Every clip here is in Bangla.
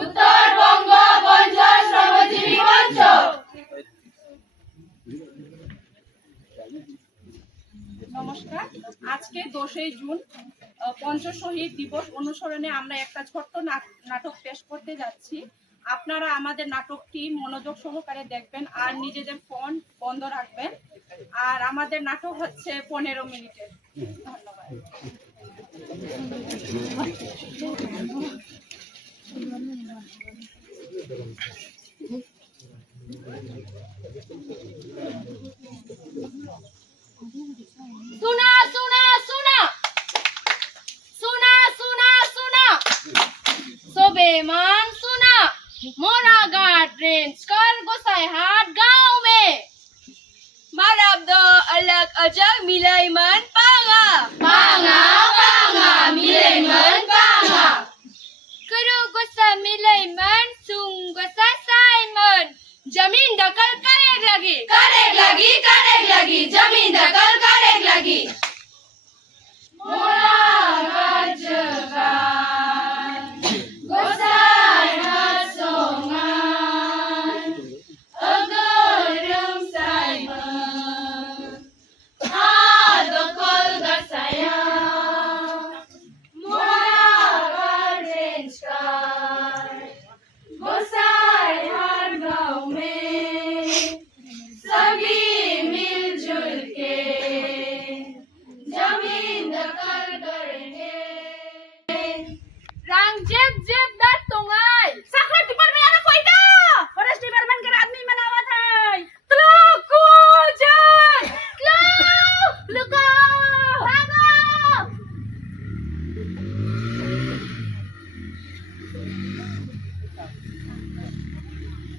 উত্তরবঙ্গ বঞ্চন শ্রমজীবী মঞ্চ। নমস্কার। আজকে 10 জুন পঞ্চশহীদ দিবস অনুসরণে আমরা একটা ছোট্ট নাটক পেশ করতে যাচ্ছি। আপনারা আমাদের নাটকটি মনোযোগ সহকারে দেখবেন আর নিজেদের ফোন বন্ধ রাখবেন। আর আমাদের নাটক হচ্ছে 15 মিনিটের। ধন্যবাদ। सुना सुना सुना सुना सुना सुना सोबे मान सुना मोरा घाट रेंज कर गोसाईहाट गांव में मारब दो अलग अजग मिलाई मन पांगा पांगा पांगा मिलाई मन पांगा करो गोसा मिलाई मन सुंग गोसा साई मन जमीन दखल करेग लगी जमीन दखल करेग लगी मोरा गजगान गोसाईहाट सोंगान अगरम साइमन दखल गसाया मोरा रेंज कर गोसाईहाट गाँव में सभी मिलजुल के जमीन दखल करेंगे रंग जेब जेब दर तोंगाई साखर डिपार्टमेंट आना फोइटा फॉरेस्ट डिपार्टमेंट के आदमी मनावत है तलो कुजन तलो लुका भागो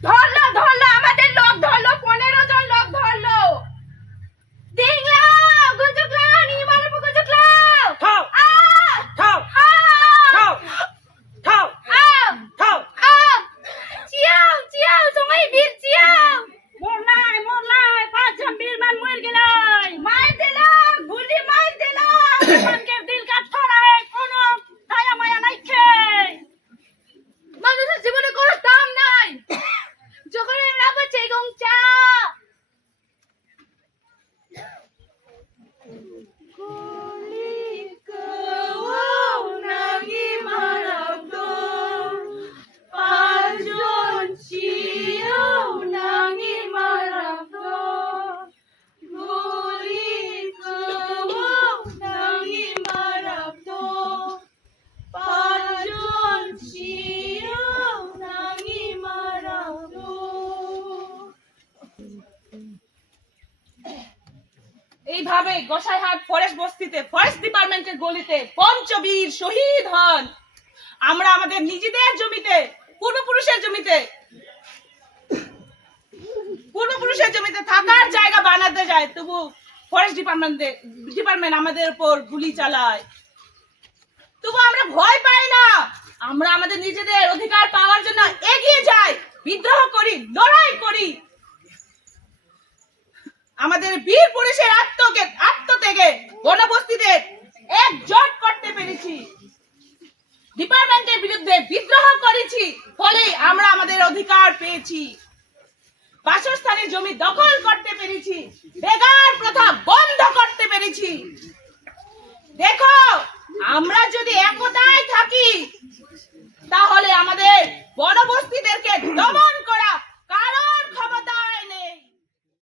ধরলো ধরলো আমাদের লোক ধরলো 15 জন লোক ধরলো দেখলা গুজুকলা নিমার গুজুকলা ঠাও ঠাও ঠাও ঠাও ঠাও চিয়াও চিয়াও সবাই বীর চিয়াও মোরলাই 5 জন বীর মান মর গেলাই মার দিলা গুলি মার দিলা মানকে দিল কা ছড়া হে কোনো দয়া মায়া নাই খে মানুষের জীবনে কোনো দাম নাই যখন এরা বাঁচে গংচা গুলি কেউ নাগি মারবো 5 জন চিয়াও নাগি মারবো গুলি কেউ নাগি মারবো 5 জন চিয়াও নাগি মারবো। এইভাবে গোসাইহাট ফরেস্ট বস্তিতে ফরেস্ট ডিপার্টমেন্টের গলিতে পঞ্চবীর শহীদ হন। আমরা আমাদের নিজেদের জমিতে পূর্বপুরুষের জমিতে থাকার জায়গা বানাতে যায়, তবু ফরেস্ট ডিপার্টমেন্ট আমাদের উপর গুলি চালায়। তবু আমরা ভয় পাই না, আমরা আমাদের নিজেদের অধিকার পাওয়ার জন্য এগিয়ে যাই, বিদ্রোহ করি, লড়াই করি। আমাদের বীর পুরুষের আত্মত্যাগে বনবস্তিদের একজোট করতে পেরেছি, ডিপার্টমেন্টের বিরুদ্ধে বিদ্রোহ করেছি, ফলে আমরা আমাদের অধিকার পেয়েছি। বাসস্থানের জমি দখল করতে পেরেছি, বেগার প্রথা বন্ধ করতে পেরেছি। দেখো আমরা